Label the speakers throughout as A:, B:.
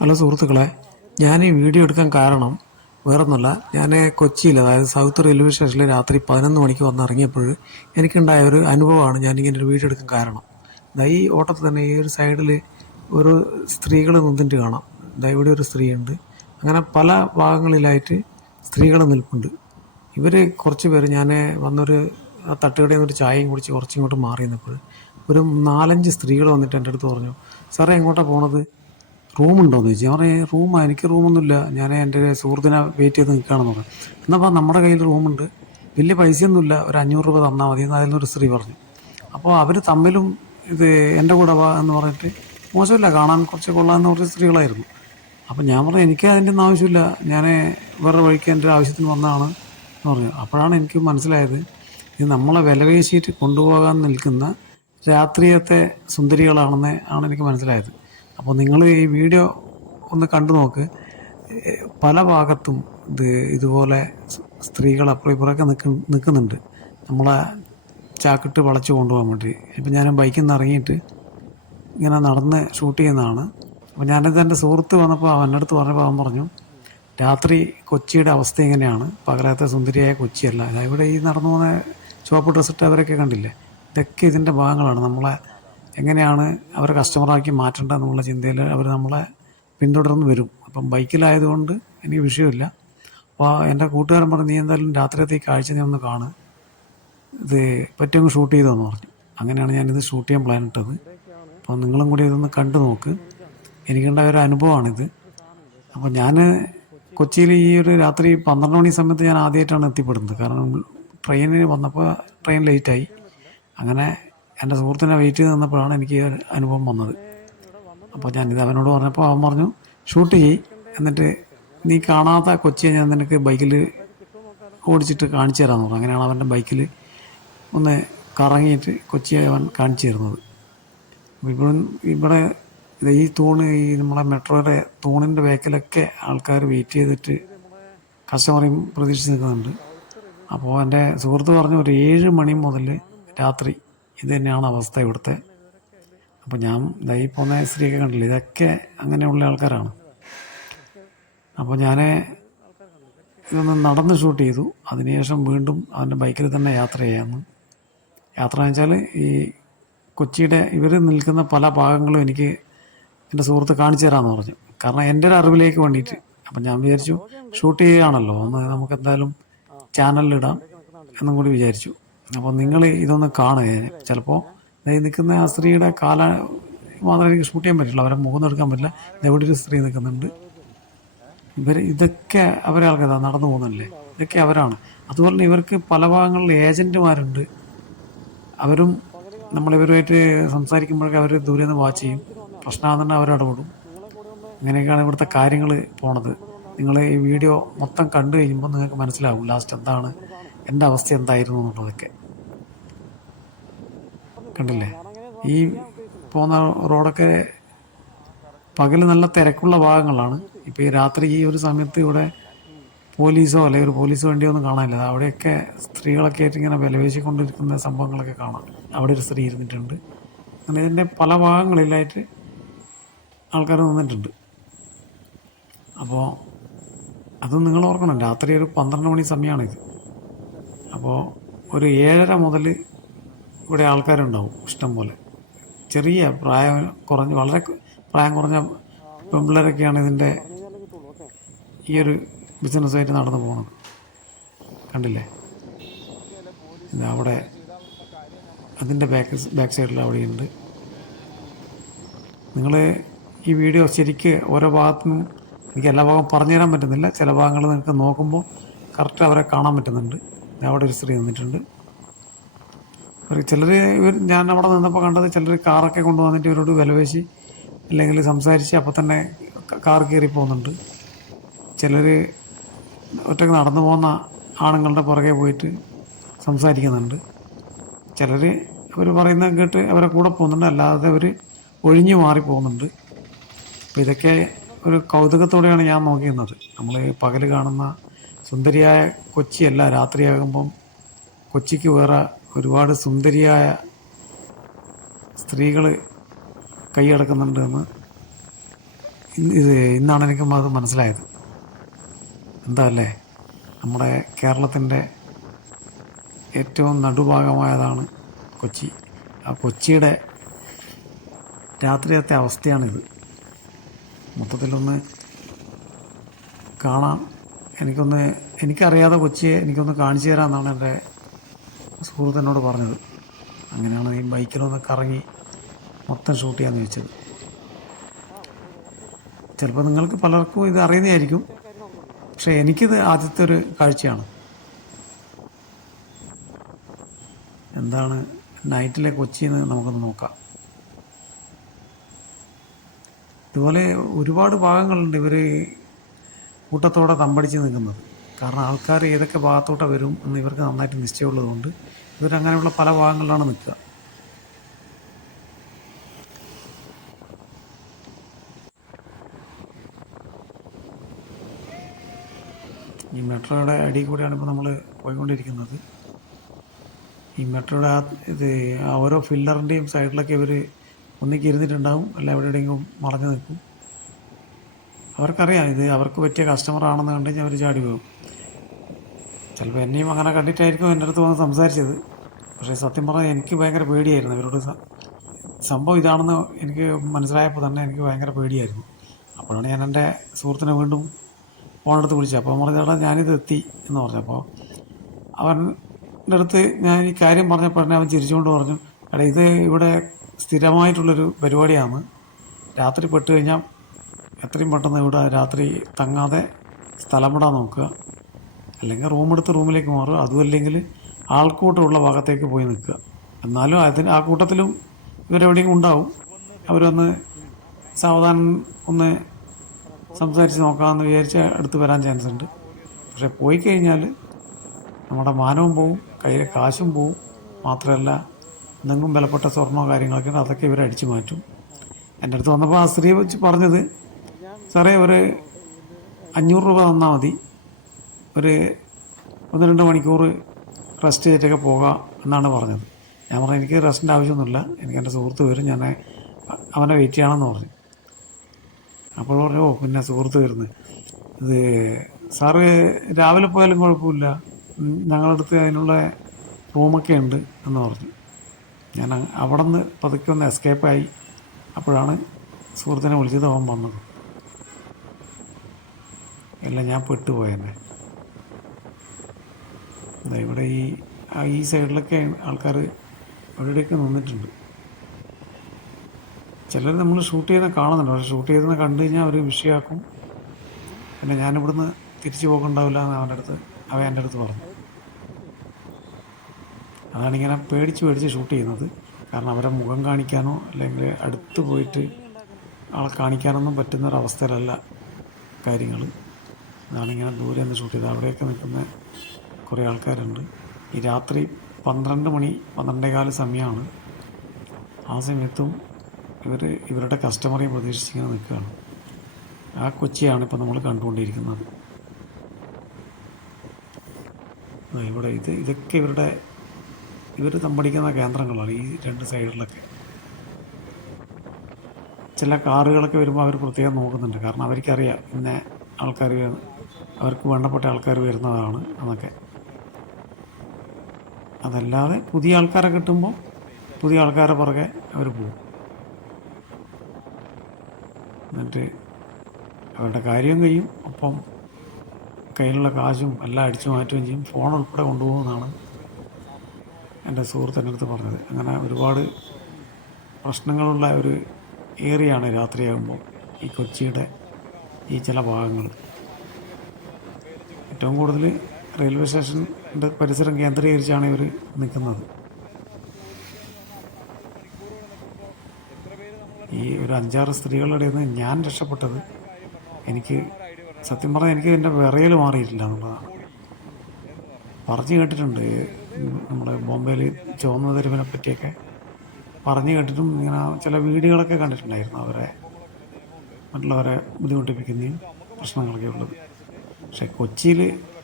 A: Hello സുഹൃത്തുക്കളെ ഞാൻ ഈ വീഡിയോ എടുക്കാൻ കാരണം വേറൊന്നുമല്ല. ഞാൻ കൊച്ചിയിൽ അതായത് സൗത്ത് റെയിൽവേ സ്റ്റേഷനിൽ രാത്രി പതിനൊന്ന് മണിക്ക് വന്ന് ഇറങ്ങിയപ്പോൾ എനിക്കുണ്ടായ ഒരു അനുഭവമാണ് ഞാൻ ഇങ്ങനെ ഒരു വീഡിയോ എടുക്കാൻ കാരണം. ദാ ഈ ഓട്ടത്തിൽ തന്നെ ഈ ഒരു സൈഡിൽ ഒരു സ്ത്രീകൾ നിന്നിട്ട് കാണാം. ദാ ഇവിടെ ഒരു സ്ത്രീയുണ്ട്. അങ്ങനെ പല ഭാഗങ്ങളിലായിട്ട് സ്ത്രീകൾ നിൽപ്പുണ്ട്. ഇവർ കുറച്ച് പേര് ഞാൻ വന്നൊരു തട്ടുകടയിൽ നിന്നൊരു ചായയും കുടിച്ച് കുറച്ചിങ്ങോട്ട് മാറി നിന്നപ്പോൾ ഒരു നാലഞ്ച് സ്ത്രീകൾ വന്നിട്ട് എന്റെ അടുത്ത് പറഞ്ഞു സാറേ എങ്ങോട്ടാണ് പോണത്? റൂമുണ്ടോയെന്ന് ചോദിച്ചു. ഞാൻ പറയാം റൂം എനിക്ക് റൂമൊന്നുമില്ല. ഞാൻ എന്റെ സുഹൃത്തിനെ വെയിറ്റ് ചെയ്ത് നിൽക്കുകയാണെന്ന് പറഞ്ഞു. എന്നപ്പോൾ നമ്മുടെ കയ്യിൽ റൂമുണ്ട്. വലിയ പൈസയൊന്നുമില്ല. ഒരു അഞ്ഞൂറ് രൂപ തന്നാൽ മതി എന്ന് നിന്നൊരു സ്ത്രീ പറഞ്ഞു. അപ്പോൾ അവർ തമ്മിലും ഇത് എന്റെ കൂടെ വാ എന്ന് പറഞ്ഞിട്ട് മോശമില്ല കാണാൻ കുറച്ച് കൊള്ളാമെന്ന് കുറച്ച് സ്ത്രീകളായിരുന്നു. അപ്പോൾ ഞാൻ പറഞ്ഞു എനിക്ക് അതിന്റെ ഒന്നും ആവശ്യമില്ല. ഞാൻ വേറെ വഴിക്ക് എന്റെ ആവശ്യത്തിന് വന്നതാണ് എന്ന് പറഞ്ഞു. അപ്പോഴാണ് എനിക്ക് മനസ്സിലായത് ഇത് നമ്മളെ വിലവേശിയിട്ട് കൊണ്ടുപോകാൻ നിൽക്കുന്ന രാത്രിയത്തെ സുന്ദരികളാണെന്ന് ആണ് എനിക്ക് മനസ്സിലായത്. അപ്പോൾ നിങ്ങൾ ഈ വീഡിയോ ഒന്ന് കണ്ടു നോക്ക്. പല ഭാഗത്തും ഇത് ഇതുപോലെ സ്ത്രീകൾ അപ്പുറം ഇപ്പുറമൊക്കെ നിൽക്ക നിൽക്കുന്നുണ്ട് നമ്മളെ ചാക്കിട്ട് വളച്ചു കൊണ്ടുപോകാൻ വേണ്ടി. ഇപ്പം ഞാൻ ബൈക്കിൽ നിന്ന് ഇറങ്ങിയിട്ട് ഇങ്ങനെ നടന്ന് ഷൂട്ട് ചെയ്യുന്നതാണ്. അപ്പോൾ ഞാനത് എന്റെ സുഹൃത്ത് വന്നപ്പോൾ അവന്റെ അടുത്ത് പറഞ്ഞപ്പോൾ അവൻ പറഞ്ഞു രാത്രി കൊച്ചിയുടെ അവസ്ഥ ഇങ്ങനെയാണ്. പകലത്തെ സുന്ദരിയായ കൊച്ചിയല്ല. ഇവിടെ ഈ നടന്നു പോകുന്ന ചുവപ്പ് ഡ്രസ്സിട്ട് അവരൊക്കെ കണ്ടില്ലേ? ഇതൊക്കെ ഇതിന്റെ ഭാഗങ്ങളാണ്. നമ്മളെ എങ്ങനെയാണ് അവരെ കസ്റ്റമറാക്കി മാറ്റേണ്ടത് എന്നുള്ള ചിന്തയിൽ അവർ നമ്മളെ പിന്തുടർന്ന് വരും. അപ്പം ബൈക്കിലായതുകൊണ്ട് എനിക്ക് വിഷയമില്ല. അപ്പോൾ എന്റെ കൂട്ടുകാരൻ പറഞ്ഞു നീ എന്തായാലും രാത്രിയത്തെ ഈ കാഴ്ച നീ ഒന്ന് കാണ്. ഇത് പറ്റുമെങ്കിൽ ഷൂട്ട് ചെയ്തോന്ന് പറഞ്ഞു. അങ്ങനെയാണ് ഞാനിത് ഷൂട്ട് ചെയ്യാൻ പ്ലാൻ ഇട്ടത്. അപ്പോൾ നിങ്ങളും കൂടി ഇതൊന്ന് കണ്ടു നോക്ക്. എനിക്കുണ്ടായ ഒരു അനുഭവമാണിത്. അപ്പോൾ ഞാൻ കൊച്ചിയിൽ ഈ ഒരു രാത്രി പന്ത്രണ്ട് മണി സമയത്ത് ഞാൻ ആദ്യമായിട്ടാണ് എത്തിപ്പെടുന്നത്. കാരണം ട്രെയിനിന് വന്നപ്പോൾ ട്രെയിൻ ലേറ്റായി അങ്ങനെ എന്റെ സുഹൃത്തിനെ വെയിറ്റ് ചെയ്ത് നിന്നപ്പോഴാണ് എനിക്ക് അനുഭവം വന്നത്. അപ്പോൾ ഞാനിത് അവനോട് പറഞ്ഞപ്പോൾ അവൻ പറഞ്ഞു ഷൂട്ട് ചെയ്യ്. എന്നിട്ട് നീ കാണാത്ത കൊച്ചിയെ ഞാൻ നിനക്ക് ബൈക്കിൽ ഓടിച്ചിട്ട് കാണിച്ചു തരാമെന്ന് പറഞ്ഞു. അങ്ങനെയാണ് അവന്റെ ബൈക്കിൽ ഒന്ന് കറങ്ങിയിട്ട് കൊച്ചിയെ അവൻ കാണിച്ചു തരുന്നത്. ഇപ്പോഴും ഇവിടെ ഈ തൂണ് ഈ നമ്മളെ മെട്രോയുടെ തൂണിന്റെ ബാക്കിലൊക്കെ ആൾക്കാർ വെയിറ്റ് ചെയ്തിട്ട് കസ്റ്റമറേയും പ്രതീക്ഷിച്ച് നിൽക്കുന്നുണ്ട്. അപ്പോൾ എന്റെ സുഹൃത്ത് പറഞ്ഞു ഒരു ഏഴ് മണി മുതൽ രാത്രി ഇത് തന്നെയാണ് അവസ്ഥ ഇവിടുത്തെ. അപ്പോൾ ഞാൻ ദൈ ഈ പോകുന്ന സ്ത്രീയൊക്കെ കണ്ടില്ല? ഇതൊക്കെ അങ്ങനെയുള്ള ആൾക്കാരാണ്. അപ്പോൾ ഞാൻ ഇതൊന്ന് നടന്ന് ഷൂട്ട് ചെയ്തു. അതിനുശേഷം വീണ്ടും അവന്റെ ബൈക്കിൽ തന്നെ യാത്ര ചെയ്യാമെന്ന് യാത്ര എന്ന് വെച്ചാൽ ഈ കൊച്ചിയുടെ ഇവർ നിൽക്കുന്ന പല ഭാഗങ്ങളും എനിക്ക് എന്റെ സുഹൃത്ത് കാണിച്ചു തരാമെന്ന് പറഞ്ഞു. കാരണം എന്റെ ഒരു അറിവിലേക്ക് വേണ്ടിയിട്ട്. അപ്പം ഞാൻ വിചാരിച്ചു ഷൂട്ട് ചെയ്യുകയാണല്ലോ. ഒന്ന് നമുക്ക് എന്തായാലും ചാനലിലിടാം എന്നും കൂടി വിചാരിച്ചു. അപ്പോൾ നിങ്ങൾ ഇതൊന്ന് കാണുക ചിലപ്പോൾ നിൽക്കുന്ന ആ സ്ത്രീയുടെ കാല മാത്രമേ എനിക്ക് ഷൂട്ട് ചെയ്യാൻ പറ്റില്ല. അവരെ മുഖം എടുക്കാൻ പറ്റില്ല. എവിടെ ഒരു സ്ത്രീ നിൽക്കുന്നുണ്ട് ഇവർ ഇതൊക്കെ അവരെ ആൾക്കാർ നടന്നു പോകുന്നല്ലേ ഇതൊക്കെ അവരാണ്. അതുപോലെ തന്നെ ഇവർക്ക് പല ഭാഗങ്ങളിൽ ഏജന്റുമാരുണ്ട്. അവരും നമ്മളിവരുമായിട്ട് സംസാരിക്കുമ്പോഴൊക്കെ അവർ ദൂരെ നിന്ന് വാച്ച് ചെയ്യും. പ്രശ്നമാകുന്നുണ്ട് അവർ ഇടപെടും അങ്ങനെയൊക്കെയാണ് ഇവിടുത്തെ കാര്യങ്ങൾ പോണത്. നിങ്ങൾ ഈ വീഡിയോ മൊത്തം കണ്ടു കഴിയുമ്പോൾ നിങ്ങൾക്ക് മനസ്സിലാവും ലാസ്റ്റ് എന്താണ് എന്റെ അവസ്ഥ എന്തായിരുന്നു എന്നുള്ളതൊക്കെ. കണ്ടില്ലേ? ഈ പോകുന്ന റോഡൊക്കെ പകൽ നല്ല തിരക്കുള്ള ഭാഗങ്ങളാണ്. ഇപ്പോൾ ഈ രാത്രി ഈ ഒരു സമയത്ത് ഇവിടെ പോലീസോ അല്ലെങ്കിൽ ഒരു പോലീസ് വണ്ടിയോ ഒന്നും കാണാനില്ല. അവിടെയൊക്കെ സ്ത്രീകളൊക്കെ ആയിട്ട് ഇങ്ങനെ വിലവേശിക്കൊണ്ടിരിക്കുന്ന സംഭവങ്ങളൊക്കെ കാണാം. അവിടെ ഒരു സ്ത്രീ ഇരുന്നിട്ടുണ്ട്. അങ്ങനെ ഇതിന്റെ പല ഭാഗങ്ങളിലായിട്ട് ആൾക്കാർ നിന്നിട്ടുണ്ട്. അപ്പോൾ അത് നിങ്ങൾ ഓർക്കണം. രാത്രി ഒരു പന്ത്രണ്ട് മണി സമയമാണിത്. അപ്പോൾ ഒരു ഏഴര മുതൽ ഇവിടെ ആൾക്കാരുണ്ടാവും ഇഷ്ടം പോലെ ചെറിയ പ്രായം കുറഞ്ഞ് വളരെ പ്രായം കുറഞ്ഞ പെമ്പിള്ളേരൊക്കെയാണ് ഇതിന്റെ ഈ ഒരു ബിസിനസ്സായിട്ട് നടന്നു പോകുന്നത്. കണ്ടില്ലേ? അവിടെ അതിന്റെ ബാക്ക് ബാക്ക് സൈഡിൽ അവിടെയുണ്ട് നിങ്ങൾ ഈ വീഡിയോ ശരിക്ക് ഓരോ ഭാഗത്തുനിന്നും എനിക്ക് എല്ലാ ഭാഗവും പറഞ്ഞു തരാൻ പറ്റുന്നില്ല. ചില ഭാഗങ്ങൾ നിങ്ങൾക്ക് നോക്കുമ്പോൾ കറക്റ്റ് അവരെ കാണാൻ പറ്റുന്നുണ്ട്. അവിടെ ഒരു സ്ത്രീ നിന്നിട്ടുണ്ട് ഒരു ചിലർ ഇവർ ഞാൻ അവിടെ നിന്നപ്പോൾ കണ്ടത് ചിലർ കാറൊക്കെ കൊണ്ടുവന്നിട്ട് ഇവരോട് വിലവേശി അല്ലെങ്കിൽ സംസാരിച്ച് അപ്പോൾ തന്നെ കാർ കയറി പോകുന്നുണ്ട്. ചിലർ ഒറ്റയ്ക്ക് നടന്നു പോകുന്ന ആണുങ്ങളുടെ പുറകെ പോയിട്ട് സംസാരിക്കുന്നുണ്ട്. ചിലർ അവർ പറയുന്ന കേട്ട് അവരെ കൂടെ പോകുന്നുണ്ട്. അല്ലാതെ അവർ ഒഴിഞ്ഞു മാറി പോകുന്നുണ്ട്. അപ്പോൾ ഇതൊക്കെ ഒരു കൗതുകത്തോടെയാണ് ഞാൻ നോക്കിയിരുന്നത്. നമ്മൾ പകൽ കാണുന്ന സുന്ദരിയായ കൊച്ചിയല്ല രാത്രിയാകുമ്പം കൊച്ചിക്ക് വേറെ ഒരുപാട് സുന്ദരിയായ സ്ത്രീകൾ കൈയടക്കുന്നുണ്ട് എന്ന് ഇത് ഇന്നാണ് എനിക്ക് അത് മനസ്സിലായത്. എന്താ അല്ലേ? നമ്മുടെ കേരളത്തിന്റെ ഏറ്റവും നടുഭാഗമായതാണ് കൊച്ചി. ആ കൊച്ചിയുടെ രാത്രിയത്തെ അവസ്ഥയാണിത്. മൊത്തത്തിലൊന്ന് കാണാം. എനിക്കൊന്ന് എനിക്കറിയാതെ കൊച്ചിയെ എനിക്കൊന്ന് കാണിച്ചു തരാമെന്നാണ് എന്റെ സുഹൃത്തിനോട് പറഞ്ഞത്. അങ്ങനെയാണ് ഈ ബൈക്കിലൊന്ന് കറങ്ങി മൊത്തം ഷൂട്ട് ചെയ്യാമെന്ന് വെച്ചത് ചിലപ്പോൾ നിങ്ങൾക്ക് പലർക്കും ഇത് അറിയുന്നതായിരിക്കും. പക്ഷേ എനിക്കിത് ആദ്യത്തെ ഒരു കാഴ്ചയാണ്. എന്താണ് നൈറ്റിലെ കൊച്ചിന്ന് നമുക്കൊന്ന് നോക്കാം. ഇതുപോലെ ഒരുപാട് ഭാഗങ്ങളുണ്ട്. ഇവർ കൂട്ടത്തോടെ തമ്പടിച്ച് നിൽക്കുന്നത്. കാരണം ആൾക്കാർ ഏതൊക്കെ ഭാഗത്തോട്ട് വരും എന്ന് ഇവർക്ക് നന്നായിട്ട് നിശ്ചയമുള്ളതുകൊണ്ട് ഇവരങ്ങനെയുള്ള പല ഭാഗങ്ങളിലാണ് നിൽക്കുക. ഈ മെട്രോയുടെ അടിയിൽ കൂടെയാണ് ഇപ്പോൾ നമ്മൾ പോയിക്കൊണ്ടിരിക്കുന്നത്. ഈ മെട്രോയുടെ ആ ഇത് ഓരോ ഫില്ലറിന്റെയും സൈഡിലൊക്കെ ഇവർ ഒന്നിക്കിരുന്നിട്ടുണ്ടാവും. അല്ല എവിടെയെങ്കിലും മറഞ്ഞു നിൽക്കും. അവർക്കറിയാം ഇത് അവർക്ക് പറ്റിയ കസ്റ്റമർ ആണെന്ന് കണ്ടു കഴിഞ്ഞാൽ അവർ ചാടി പോകും. ചിലപ്പോൾ എന്നെയും അങ്ങനെ കണ്ടിട്ടായിരിക്കും എന്റെ അടുത്ത് വന്ന് സംസാരിച്ചത്. പക്ഷേ സത്യം പറഞ്ഞാൽ എനിക്ക് ഭയങ്കര പേടിയായിരുന്നു. ഇവരോട് സംഭവം ഇതാണെന്ന് എനിക്ക് മനസ്സിലായപ്പോൾ തന്നെ എനിക്ക് ഭയങ്കര പേടിയായിരുന്നു. അപ്പോഴാണ് ഞാൻ എന്റെ സുഹൃത്തിനെ വീണ്ടും ഫോണെടുത്ത് വിളിച്ചത്. അപ്പോൾ പറഞ്ഞ ചേട്ടാ ഞാനിത് എത്തി എന്ന് പറഞ്ഞപ്പോൾ അവന്റെ അടുത്ത് ഞാൻ ഈ കാര്യം പറഞ്ഞപ്പോൾ തന്നെ അവൻ ചിരിച്ചുകൊണ്ട് പറഞ്ഞു എടാ ഇത് ഇവിടെ സ്ഥിരമായിട്ടുള്ളൊരു പരിപാടിയാണ്. രാത്രി പെട്ട് കഴിഞ്ഞാൽ എത്രയും പെട്ടെന്ന് ഇവിടെ രാത്രി തങ്ങാതെ സ്ഥലമിടാൻ നോക്കുക. അല്ലെങ്കിൽ റൂം എടുത്ത് റൂമിലേക്ക് മാറുക. അതുമല്ലെങ്കിൽ ആൾക്കൂട്ടമുള്ള ഭാഗത്തേക്ക് പോയി നിൽക്കുക. എന്നാലും അതിന് ആ കൂട്ടത്തിലും ഇവരെവിടെയെങ്കിലും ഉണ്ടാവും. അവരൊന്ന് സാവധാനം ഒന്ന് സംസാരിച്ച് നോക്കാമെന്ന് വിചാരിച്ച് അടുത്ത് വരാൻ ചാൻസ് ഉണ്ട്. പക്ഷെ പോയി കഴിഞ്ഞാൽ നമ്മുടെ മാനവും പോവും കയ്യിലെ കാശും പോവും. മാത്രമല്ല നിങ്ങും വിലപ്പെട്ട സ്വർണമോ കാര്യങ്ങളൊക്കെ അതൊക്കെ ഇവർ അടിച്ചു മാറ്റും. എന്റെ അടുത്ത് വന്നപ്പോൾ ആ സ്ത്രീ വെച്ച് പറഞ്ഞത് സാറേ ഒരു അഞ്ഞൂറ് രൂപ തന്നാൽ മതി. ഒരു ഒന്ന് രണ്ട് മണിക്കൂർ റെസ്റ്റ് ചെയ്തിട്ടൊക്കെ പോകാം എന്നാണ് പറഞ്ഞത്. ഞാൻ പറഞ്ഞു എനിക്ക് റെസ്റ്റിന്റെ ആവശ്യമൊന്നുമില്ല. എനിക്ക് എന്റെ സുഹൃത്ത് വരും ഞാൻ അവനെ വെയിറ്റ് ചെയ്യണമെന്ന് പറഞ്ഞു. അപ്പോൾ പറഞ്ഞു ഓ പിന്നെ സുഹൃത്ത് വരുന്നത് ഇത് സാറ് രാവിലെ പോയാലും കുഴപ്പമില്ല. ഞങ്ങളടുത്ത് അതിനുള്ള റൂമൊക്കെ ഉണ്ട് എന്ന് പറഞ്ഞു. ഞാൻ അവിടെ നിന്ന് പതുക്കെ ഒന്ന് എസ്കേപ്പായി അപ്പോഴാണ് സുഹൃത്തിനെ വിളിച്ചത് അവൻ വന്നത്. എല്ലാം ഞാൻ പെട്ടുപോയെന്നെ ഇവിടെ ഈ ഈ സൈഡിലൊക്കെ ആൾക്കാർ അവിടെയൊക്കെ നിന്നിട്ടുണ്ട്. ചിലർ നമ്മൾ ഷൂട്ട് ചെയ്യുന്ന കാണുന്നുണ്ട്. പക്ഷെ ഷൂട്ട് ചെയ്യുന്ന കണ്ടു കഴിഞ്ഞാൽ അവർ വിഷയമാക്കും പിന്നെ ഞാനിവിടുന്ന് തിരിച്ചു പോകണ്ടാവില്ല എന്ന് അവന്റെ അടുത്ത് അവൻ എന്റെ അടുത്ത് പറഞ്ഞു. അതാണ് ഇങ്ങനെ പേടിച്ച് പേടിച്ച് ഷൂട്ട് ചെയ്യുന്നത്. കാരണം അവരെ മുഖം കാണിക്കാനോ അല്ലെങ്കിൽ അടുത്ത് പോയിട്ട് ആളെ കാണിക്കാനൊന്നും പറ്റുന്ന ഒരവസ്ഥയിലല്ല കാര്യങ്ങൾ ഇങ്ങനെ ദൂരെ നിന്ന് ഷൂട്ട് ചെയ്തത് അവിടെയൊക്കെ നിൽക്കുന്ന കുറേ ആൾക്കാരുണ്ട്. ഈ രാത്രി പന്ത്രണ്ട് മണി പന്ത്രണ്ടേകാൽ സമയമാണ്. ആ സമയത്തും ഇവർ ഇവരുടെ കസ്റ്റമറെയും പ്രതീക്ഷിച്ചിങ്ങനെ നിൽക്കുകയാണ്. ആ കൊച്ചിയാണ് ഇപ്പോൾ നമ്മൾ കണ്ടുകൊണ്ടിരിക്കുന്നത്. ഇവിടെ ഇത് ഇതൊക്കെ ഇവരുടെ ഇവർ തമ്പടിക്കുന്ന കേന്ദ്രങ്ങളാണ് ഈ രണ്ട് സൈഡിലൊക്കെ. ചില കാറുകളൊക്കെ വരുമ്പോൾ അവർ പ്രത്യേകം നോക്കുന്നുണ്ട്. കാരണം അവർക്കറിയാം ഇന്ന ആൾക്കാർ അവർക്ക് വേണ്ടപ്പെട്ട ആൾക്കാർ വരുന്നതാണ് എന്നൊക്കെ അതല്ലാതെ പുതിയ ആൾക്കാരെ കിട്ടുമ്പോൾ പുതിയ ആൾക്കാരെ പുറകെ അവർ പോകും. എന്നിട്ട് അവരുടെ കാര്യം കഴിയും. ഒപ്പം കയ്യിലുള്ള കാശും എല്ലാം അടിച്ചു മാറ്റുകയും ചെയ്യും. ഫോൺ ഉൾപ്പെടെ കൊണ്ടുപോകുമെന്നാണ് എന്റെ സുഹൃത്തിന്റെ അടുത്ത് പറഞ്ഞത്. അങ്ങനെ ഒരുപാട് പ്രശ്നങ്ങളുള്ള ഒരു ഏരിയയാണ് രാത്രിയാകുമ്പോൾ ഈ കൊച്ചിയുടെ ഈ ചില ഭാഗങ്ങൾ. ഏറ്റവും കൂടുതൽ റെയിൽവേ സ്റ്റേഷന്റെ പരിസരം കേന്ദ്രീകരിച്ചാണ് ഇവർ നിൽക്കുന്നത്. ഈ ഒരു അഞ്ചാറ് സ്ത്രീകളുടെ നിന്ന് ഞാൻ രക്ഷപ്പെട്ടത് എനിക്ക് സത്യം പറഞ്ഞാൽ എനിക്ക് എന്റെ വിറയൽ മാറിയിട്ടില്ല എന്നുള്ളതാണ്. പറഞ്ഞു കേട്ടിട്ടുണ്ട് നമ്മുടെ ബോംബെയിൽ ചുവന്ന തെരുവിനെ പറ്റിയൊക്കെ. പറഞ്ഞു കേട്ടിട്ടും ഇങ്ങനെ ചില വീഡിയോകളൊക്കെ കണ്ടിട്ടുണ്ടായിരുന്നു അവരെ. മറ്റുള്ളവരെ ബുദ്ധിമുട്ടിപ്പിക്കുന്നതും പ്രശ്നങ്ങളൊക്കെ ഉള്ളത്. പക്ഷേ കൊച്ചിയിൽ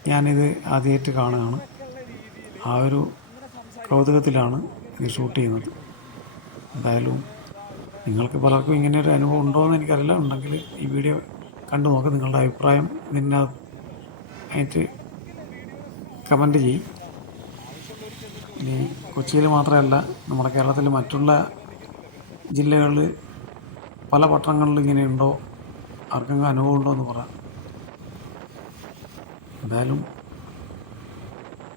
A: ഞാനിത് ആദ്യമായിട്ട് കാണുകയാണ്. ആ ഒരു കൗതുകത്തിലാണ് ഇത് ഷൂട്ട് ചെയ്യുന്നത്. എന്തായാലും നിങ്ങൾക്ക് പലർക്കും ഇങ്ങനെ ഒരു അനുഭവം ഉണ്ടോ എന്ന് എനിക്കറിയില്ല. ഉണ്ടെങ്കിൽ ഈ വീഡിയോ കണ്ടു നോക്ക്. നിങ്ങളുടെ അഭിപ്രായം നിന്നെ ആയിട്ട് കമന്റ് ചെയ്യും. ഇനി കൊച്ചിയിൽ മാത്രമല്ല നമ്മുടെ കേരളത്തിൽ മറ്റുള്ള ജില്ലകളിൽ പല പട്ടണങ്ങളിൽ ഇങ്ങനെയുണ്ടോ? ആർക്കെങ്കിലും അനുഭവം ഉണ്ടോ എന്ന് പറയാം. എന്തായാലും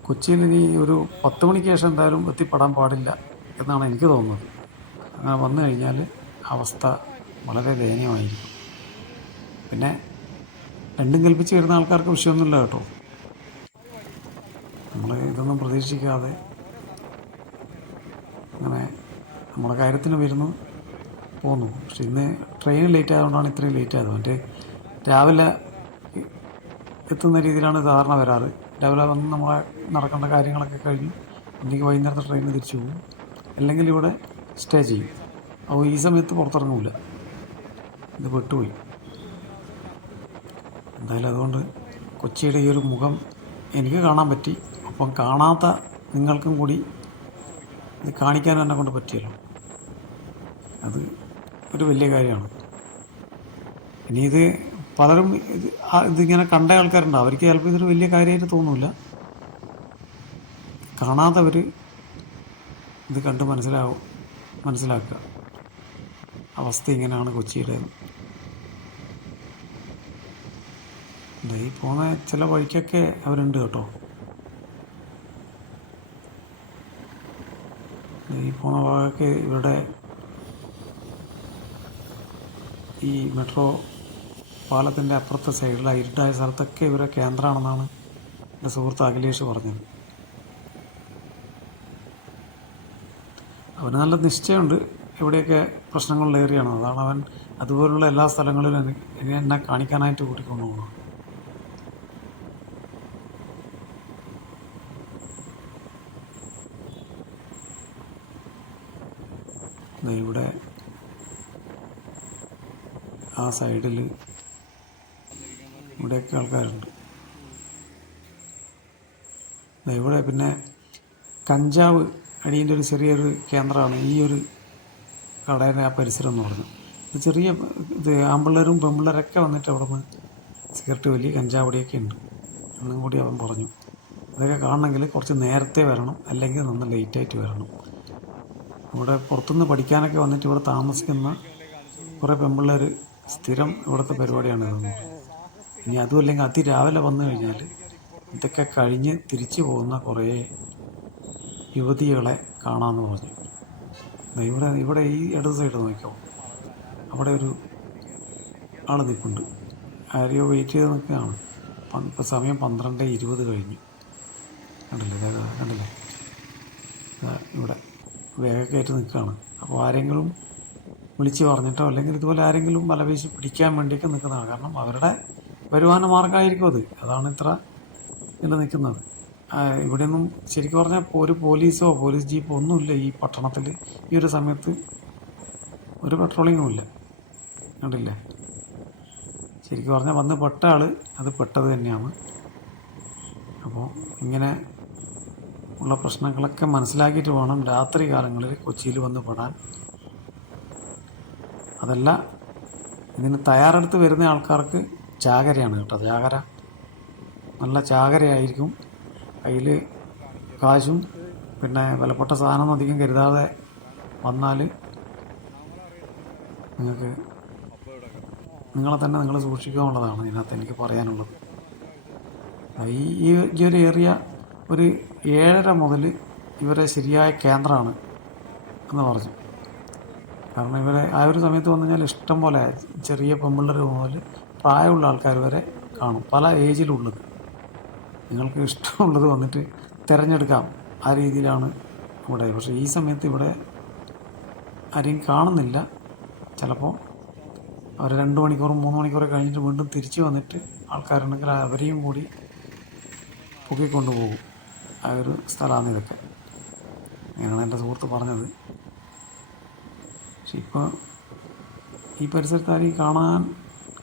A: കൊച്ചിയിൽ ഇനി ഒരു പത്ത് മണിക്ക് ശേഷം എന്തായാലും എത്തിപ്പെടാൻ പാടില്ല എന്നാണ് എനിക്ക് തോന്നുന്നത്. അങ്ങനെ വന്നു കഴിഞ്ഞാൽ അവസ്ഥ വളരെ ദയനീയമായിരിക്കും. പിന്നെ രണ്ടും കൽപ്പിച്ച് വരുന്ന ആൾക്കാർക്ക് വിഷയമൊന്നുമില്ല കേട്ടോ. നമ്മൾ ഇതൊന്നും പ്രതീക്ഷിക്കാതെ അങ്ങനെ നമ്മുടെ കാര്യത്തിന് വരുന്നു. പോന്നു. പക്ഷെ ഇന്ന് ട്രെയിൻ ലേറ്റ് ആയതുകൊണ്ടാണ് ഇത്രയും ലേറ്റ് ആയത്. മറ്റേ രാവിലെ എത്തുന്ന രീതിയിലാണ് സാധാരണ വരാറ്. രാവിലെ വന്ന് നമ്മളെ നടക്കേണ്ട കാര്യങ്ങളൊക്കെ കഴിഞ്ഞ് എനിക്ക് വൈകുന്നേരത്തെ ട്രെയിൻ തിരിച്ചു പോകും. അല്ലെങ്കിൽ ഇവിടെ സ്റ്റേ ചെയ്യും. അപ്പോൾ ഈ സമയത്ത് പുറത്തിറങ്ങില്ല ഇത് പെട്ടുപോയി എന്തായാലും അതുകൊണ്ട് കൊച്ചിയുടെ ഈ ഒരു മുഖം എനിക്ക് കാണാൻ പറ്റി. അപ്പം കാണാത്ത നിങ്ങൾക്കും കൂടി ഇത് കാണിക്കാനും എന്നെ കൊണ്ട് പറ്റിയല്ലോ. അത് ഒരു വലിയ കാര്യമാണ്. ഇനി ഇത് പലരും ഇത് ഇതിങ്ങനെ കണ്ട ആൾക്കാരുണ്ട്. അവർക്ക് ചിലപ്പോൾ ഇതൊരു വലിയ കാര്യമായിട്ട് തോന്നില്ല കാണാത്തവർ ഇത് കണ്ട് മനസ്സിലാവും മനസ്സിലാക്കുക അവസ്ഥ ഇങ്ങനെയാണ് കൊച്ചിയുടെ. ഈ പോണ ചില വഴിക്കൊക്കെ അവരുണ്ട് കേട്ടോ. ഈ പോണ ഭാഗമൊക്കെ ഇവരുടെ ഈ മെട്രോ പാലത്തിന്റെ അപ്പുറത്തെ സൈഡിൽ ഇരുട്ടായ സ്ഥലത്തൊക്കെ ഇവരെ കേന്ദ്രമാണെന്നാണ് എന്റെ സുഹൃത്ത് അഖിലേഷ് പറഞ്ഞത്. അവന് നല്ല നിശ്ചയമുണ്ട്. എവിടെയൊക്കെ പ്രശ്നങ്ങളുള്ള ഏരിയയാണ് അതാണ് അവൻ അതുപോലുള്ള എല്ലാ സ്ഥലങ്ങളിലും എന്നെ കാണിക്കാനായിട്ട് കൂട്ടിക്കൊണ്ടു പോകുന്നത് ഇവിടെ ആ സൈഡിൽ ഇവിടെയൊക്കെ ആൾക്കാരുണ്ട്. ഇവിടെ പിന്നെ കഞ്ചാവ് അടിയിന്റെ ഒരു ചെറിയൊരു കേന്ദ്രമാണ്. ഈ ഒരു കടയുടെ ആ പരിസരം എന്ന് പറഞ്ഞു. ഇത് ചെറിയ ഇത് ആമ്പിള്ളേരും പെമ്പിള്ളേരൊക്കെ വന്നിട്ട് അവിടെ നിന്ന് സിഗരറ്റ് വലിയ കഞ്ചാവടിയൊക്കെ ഉണ്ട്. എന്നും കൂടി അവൻ പറഞ്ഞു. അതൊക്കെ കാണണമെങ്കിൽ കുറച്ച് നേരത്തെ വരണം. അല്ലെങ്കിൽ നന്ന് ലേറ്റായിട്ട് വരണം. ഇവിടെ പുറത്തുനിന്ന് പഠിക്കാനൊക്കെ വന്നിട്ട് ഇവിടെ താമസിക്കുന്ന കുറേ പെമ്പിള്ളേർ സ്ഥിരം ഇവിടുത്തെ പരിപാടിയാണ് ഇതെന്ന് ഇനി അതും അല്ലെങ്കിൽ അതിരാവിലെ വന്നു കഴിഞ്ഞാൽ ഇതൊക്കെ കഴിഞ്ഞ് തിരിച്ചു പോകുന്ന കുറേ യുവതികളെ കാണാമെന്ന് പറഞ്ഞു. ഇവിടെ ഇവിടെ ഈ ഇടത് സൈഡ് നോക്കിയോ അവിടെ ഒരു ആൾ നിൽപ്പുണ്ട് ആരെയോ വെയിറ്റ് ചെയ്ത് നിൽക്കുകയാണ്. ഇപ്പം സമയം പന്ത്രണ്ട് ഇരുപത് കഴിഞ്ഞു. കണ്ടില്ലേ? ദേ, കണ്ടില്ലേ? ഇവിടെ വേഗക്കയറ്റ് നിൽക്കുകയാണ്. അപ്പോൾ ആരെങ്കിലും വിളിച്ച് പറഞ്ഞിട്ടോ അല്ലെങ്കിൽ ഇതുപോലെ ആരെങ്കിലും വലവീശി പിടിക്കാൻ വേണ്ടിയൊക്കെ നിൽക്കുന്നതാണ്. കാരണം അവരുടെ വരുമാന മാർഗമായിരിക്കും അത്. അതാണ് ഇത്ര ഇങ്ങനെ നിൽക്കുന്നത്. ഇവിടെയൊന്നും ശരിക്കും പറഞ്ഞാൽ ഒരു പോലീസോ പോലീസ് ജീപ്പോ ഒന്നുമില്ല ഈ പട്ടണത്തിൽ ഈ ഒരു സമയത്ത് ഒരു പെട്രോളിങ്ങും ഇല്ല. കണ്ടില്ലേ? ശരിക്കും പറഞ്ഞാൽ വന്ന് പെട്ട ആൾ അത് പെട്ടത് തന്നെയാണ്. അപ്പോൾ ഇങ്ങനെ ഉള്ള പ്രശ്നങ്ങളൊക്കെ മനസ്സിലാക്കിയിട്ട് വേണം രാത്രി കാലങ്ങളിൽ കൊച്ചിയിൽ വന്ന് പെടാൻ. അതല്ല ഇതിന് തയ്യാറെടുത്ത് വരുന്ന ആൾക്കാർക്ക് ചാകരയാണ് കേട്ടോ. ചാകര നല്ല ചാകരയായിരിക്കും. അതിൽ കാശും പിന്നെ വിലപ്പെട്ട സാധനം അധികം കരുതാതെ വന്നാൽ നിങ്ങൾക്ക് നിങ്ങളെ തന്നെ നിങ്ങൾ സൂക്ഷിക്കാനുള്ളതാണ് ഇതിനകത്ത് എനിക്ക് പറയാനുള്ളത്. ഈ ഈ ഒരു ഏറിയ ഒരു ഏഴര മുതൽ ഇവരെ ശരിയായ കേന്ദ്രമാണ് എന്ന് പറഞ്ഞു. കാരണം ഇവരെ ആ ഒരു സമയത്ത് വന്നു കഴിഞ്ഞാൽ ഇഷ്ടം പോലെ ചെറിയ പെമ്പിള്ളേർ മുതൽ പ്രായമുള്ള ആൾക്കാർ വരെ കാണും. പല ഏജിലുള്ളത്. നിങ്ങൾക്ക് ഇഷ്ടമുള്ളത് വന്നിട്ട് തിരഞ്ഞെടുക്കാം ആ രീതിയിലാണ് ഇവിടെ. പക്ഷേ ഈ സമയത്ത് ഇവിടെ ആരെയും കാണുന്നില്ല. ചിലപ്പോൾ അവർ രണ്ട് മണിക്കൂറും മൂന്ന് മണിക്കൂറൊക്കെ കഴിഞ്ഞിട്ട് വീണ്ടും തിരിച്ചു വന്നിട്ട് ആൾക്കാരുണ്ടെങ്കിൽ അവരെയും കൂടി പൊക്കിക്കൊണ്ടു പോകും ആ ഒരു സ്ഥലമാണ് ഇതൊക്കെ. അങ്ങനെയാണ് എന്റെ സുഹൃത്ത് പറഞ്ഞത്. പക്ഷെ ഇപ്പോൾ ഈ പരിസരത്ത് ആരെയും കാണാൻ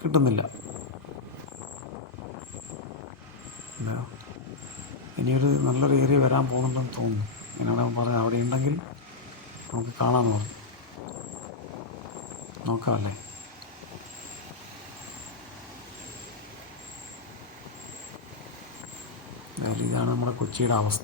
A: കിട്ടുന്നില്ല. ഇനിയൊരു നല്ലൊരു ഏരിയ വരാൻ പോകുന്നുണ്ടെന്ന് തോന്നുന്നു. എന്നോട് അവൻ പറഞ്ഞത്. അവിടെ ഉണ്ടെങ്കിൽ നമുക്ക് കാണാമെന്ന് പറഞ്ഞു. നോക്കാമല്ലേ ഇതാണ് നമ്മുടെ കൊച്ചിയുടെ അവസ്ഥ.